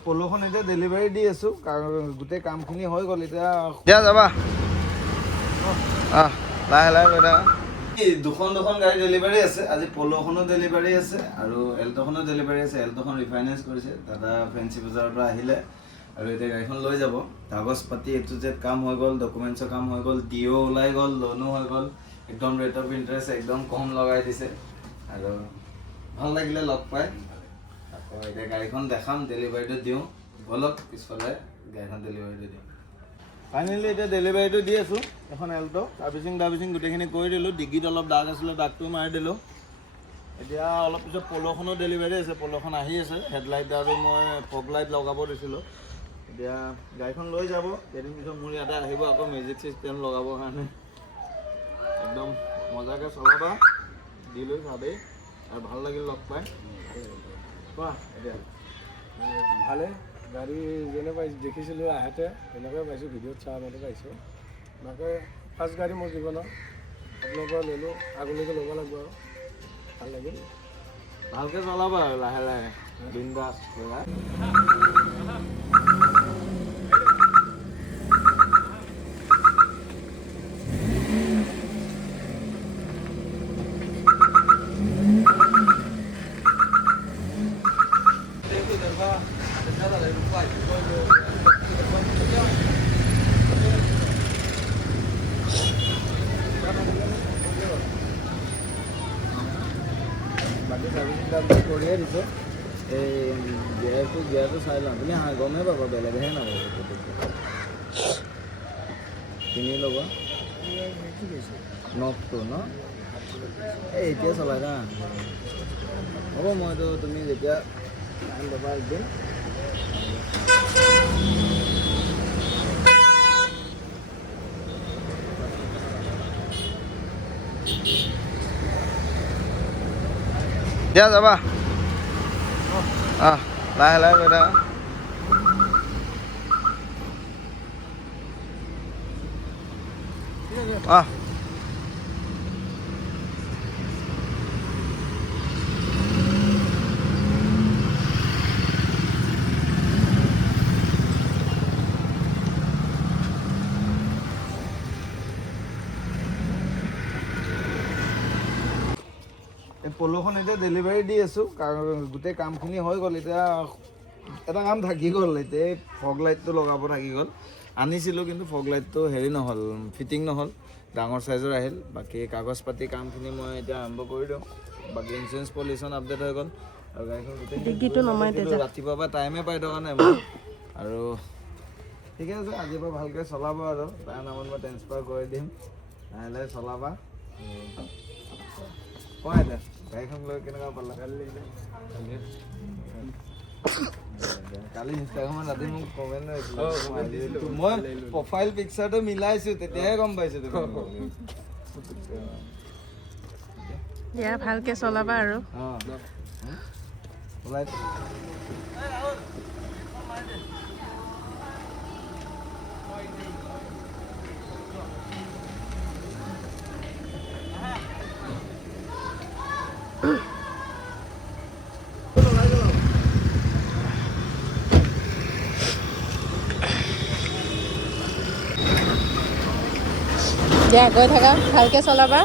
পলখন এতিয়া ডেলিভাৰী দি আছো গোটেই কামখিনি হৈ গ'ল এতিয়া দিয়া যাবা লাহে লাহে গৈ থাকা দুখন গাড়ী ডেলিভাৰী আছে আজি পলখনো ডেলিভাৰী আছে আৰু এল্টখনো ডেলিভাৰী আছে এল্টখন ৰিফাইনেন্স কৰিছে দাদা ফেঞ্চি বজাৰৰ পৰা আহিলে আৰু এতিয়া গাড়ীখন লৈ যাব কাগজ পাতি এটো জেড কাম হৈ গ'ল ডকুমেণ্টছৰ কাম হৈ গ'ল ডিঅ ওলাই গ'ল লোনো হৈ গ'ল একদম ৰেট অফ ইণ্টাৰেষ্ট একদম কম লগাই দিছে আৰু ভাল লাগিলে লগ পাই আকৌ এতিয়া গাড়ীখন দেখাম ডেলিভাৰীটো দিওঁ বলক পিছফালে গাড়ীখন ডেলিভাৰীটো দিওঁ ফাইনেলি এতিয়া ডেলিভাৰীটো দি আছোঁ এখন এল্ট' চাৰ্ভিচিং গোটেইখিনি কৰি দিলোঁ ডিগ্গিত অলপ দাগ আছিলে দাগটো মাৰি দিলোঁ এতিয়া অলপ পিছত পলখনো ডেলিভাৰী আছে পলখন আহি আছে হেডলাইট আৰু মই ফগ লাইট লগাব দিছিলোঁ এতিয়া গাড়ীখন লৈ যাব কেইদিন পিছত মোৰ ইয়াতে আহিব আকৌ মিউজিক চিষ্টেম লগাবৰ কাৰণে একদম মজাকৈ চলাবা দি লৈ চাবেই আৰু ভাল লাগিল লগ পাই কোৱা এতিয়া ভালে গাড়ী যেনে পাইছোঁ দেখিছিলোঁ আহোঁতে এনেকৈ পাইছোঁ ভিডিঅ'ত চাই মতে পাইছোঁ বাকী ফাৰ্ষ্ট গাড়ী মোৰ জীৱনত আপোনাৰ পৰা ল'লোঁ আগলৈকে ল'ব লাগিব আৰু ভাল লাগিল ভালকৈ চলাবা আৰু লাহে লাহে বিন্দাছ বাকী চাৰ্ভিচিং কৰিয়ে দিছোঁ এই গিয়াৰটো চাই লওঁ আপুনি গমেই পাব বেলেগহে নাপাব কিনি ল'ব নখটো ন এই এতিয়া চলাই না হ'ব মইতো তুমি যেতিয়া টাইম পাবা একদিন দিয়া যাবা লাহে লাহে গৈ থাকা পলখন এতিয়া ডেলিভাৰী দি আছোঁ গোটেই কামখিনি হৈ গ'ল এতিয়া এটা কাম থাকি গ'ল এতিয়া ফগ লাইটটো লগাব থাকি গ'ল আনিছিলোঁ কিন্তু ফগ লাইটটো হেৰি নহ'ল ফিটিং নহ'ল ডাঙৰ চাইজৰ আহিল বাকী কাগজ পাতি কামখিনি মই এতিয়া আৰম্ভ কৰি দিওঁ বাকী ইঞ্চুৰেঞ্চ পলিউশ্যন আপডেট হৈ গ'ল আৰু গাড়ীখন গোটেই ৰাতিপুৱাৰ পৰা টাইমে পাই থকা নাই মই আৰু ঠিকে আছে আজিৰ পৰা ভালকৈ চলাব আৰু তাৰ নামত মই ট্ৰেন্সফাৰ কৰি দিম লাহে লাহে চলাবা কোৱা এতিয়া গাড়ীখন লৈ কেনেকুৱা পালা কালি ইনষ্টাগ্ৰামত ৰাতি মোক কমেণ্ট হৈছিল মই প্ৰফাইল পিকচাৰটো মিলাইছোঁ তেতিয়াহে গম পাইছোঁ দিয়া ভালকৈ চলাবা আৰু দিয়া গৈ থাকা ভালকৈ চলাবা